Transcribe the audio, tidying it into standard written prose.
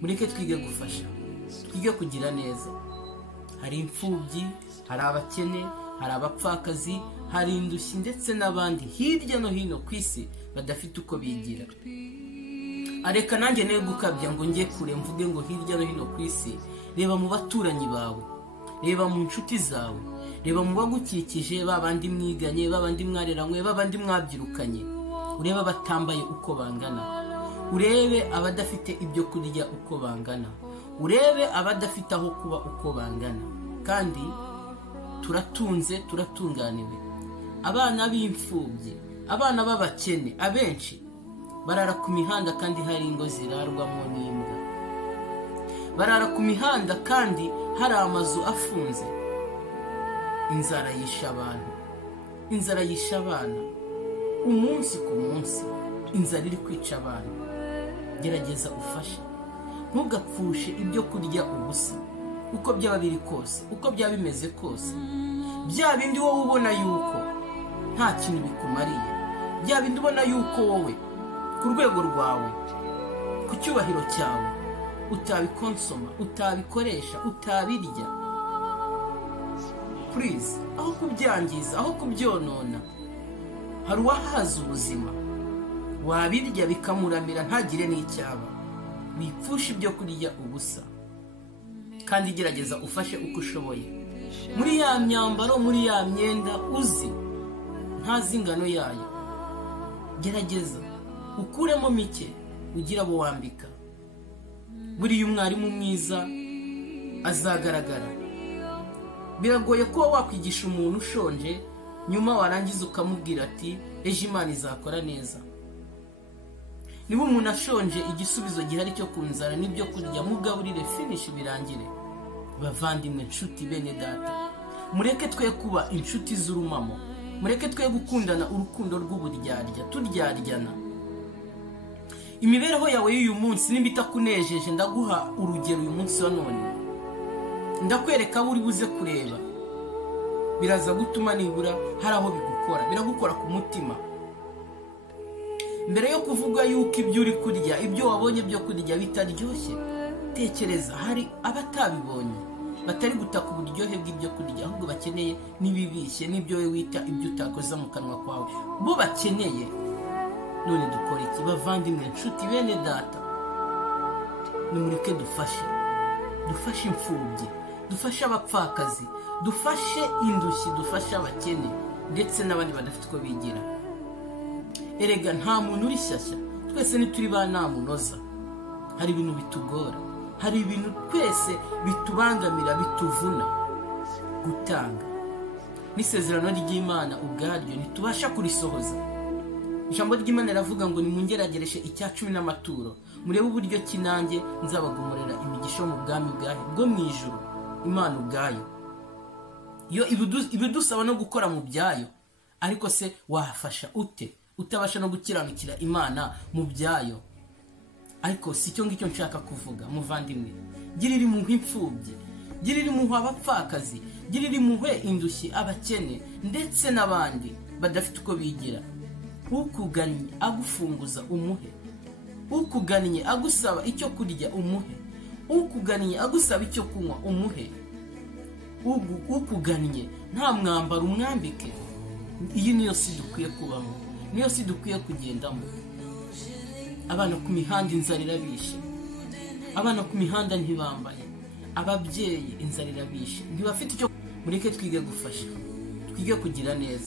mureke twige gufasha, twige kugira neza. Hari imfubyi, hari abakene, hari abapfakazi, hari indushyi ndetse n'abandi hirya no hino ku isi badafite uko bigira. Areka nanjye ne gukabya ngo njye kure mvuge ngo hirya no hino ku isi. Reba mu baturanyi bawe, reba mu nshuti zawe, reba mu bagukikije, babandi mwiganye, babandi mwareranywe, babandi mwabyirukanye. Urebe batambaye uko bangana, urebe abadafite ibyo kurya uko bangana, urebe abadafite aho kuba uko bangana. Kandi turatunze, turatunganiwe. Abana b'imfubyi, abana b'abakene abenshi barara ku mihanda kandi hari ingo zirarwamo n'imbwa. Barara ku mihanda kandi hari amazu afunze. Inzara yisha abantu, inzara yisha abana umunsi ku munsi. Inzara iri kwica abantu. Gerageza ufashe, ntugapfushe ibyo kurya ubusa. Uko byaba biri kose, uko byaba bimeze kose, bya bindi wowe ubona yuko nta kintu bikumariye, bya bindi ubona yuko wowe ku rwego rwawe, ku cyubahiro cyawe utabikonsoma, utabikoresha, utabirya, please, aho kubyangiza, aho kubyonona, hari uwahaza ubuzima, wabirya bikamuramira ntagire n'icyaba. Wipfusha ibyo kurya ubusa, kandi gerageza ufashe uko ushoboye. Muri ya myambaro, muri ya myenda uzi ntazi ingano yayo, gerageza ukuremo mike ugira abo wambika. Buriya umwarimu mwiza azagaragara. Biragoye kuba wakwigisha umuntu ushonje nyuma warangiza ukamubwira ati ejo Imana izakora neza. Niba umuntu ashonje, igisubizo gihari cyo kunzara n'ibyo kurya, mugaburire, finish birangire. Bavandimwe, nshuti, bene data, mureke twe kuba inshuti z'urumamo, mureke twe gukundana urukundo rw'uburyarya, turyaryana. Imibereho yawe y'uyu munsi nimba itakunejeje, ndaguha urugero uyu munsi wa none. Ndakwereka abo uri buze kureba, biraza gutuma nibura hari aho bigukora, biragukora ku mutima. Mbere yo kuvuga yuko ibyo uri kurya, ibyo wabonye byo kurya bitaryoshye, tekereza hari abatabibonye, batari gutaka uburyohe bw'ibyo kurya, ahubwo bakeneye n'ibibishye, n'ibyo we wita ibyo utakoza mu kanwa kwawe, bo bakeneye. None dukora iki bavandimwe, nshuti, bene data? Nimureke dufashe, dufashe imfubyi, dufashe abapfakazi, dufashe indushyi, dufashe abakene ndetse n'abandi badafite uko bigira. Erega nta muntu uri shyashya, twese nituri ba namunoza. Hari ibintu bitugora, hari ibintu twese bitubangamira, bituvuna gutanga. N'isezerano ry'Imana ubwaryo ntitubasha kurisohoza. Ijambo ry'Imana riravuga ngo nimungeragereshe icya 10 n'amaturo, murebe uburyo kinange nzabagomorera imigisha mu bwami bwahe bwo mu ijuru. Imana ubwayo yo ibidusaba no gukora mu byayo, ariko se wafasha ute utabasha no gukiranukira Imana mu byayo? Ariko si cyo ngicyo nshaka kuvuga muvandimwe. Girira impuhwe imfubyi, girira impuhwe abapfakazi, girira impuhwe indushyi, abakene ndetse n'abandi badafite uko bigira. Ukugannye agufunguza umuhe, ukugannye agusaba icyo kurya umuhe, ukugannye agusaba icyo kunywa umuhe, ukugannye nta mwambaro umwambike. Iyi niyo si dukwiye kubamo, niyo si dukwiye kugendamo. Abana ku mihanda inzara irabishe, abana ku mihanda ntibambaye, ababyeyi inzara irabishe, ntibafite icyo. Mureke twige gufasha, twige kugira neza.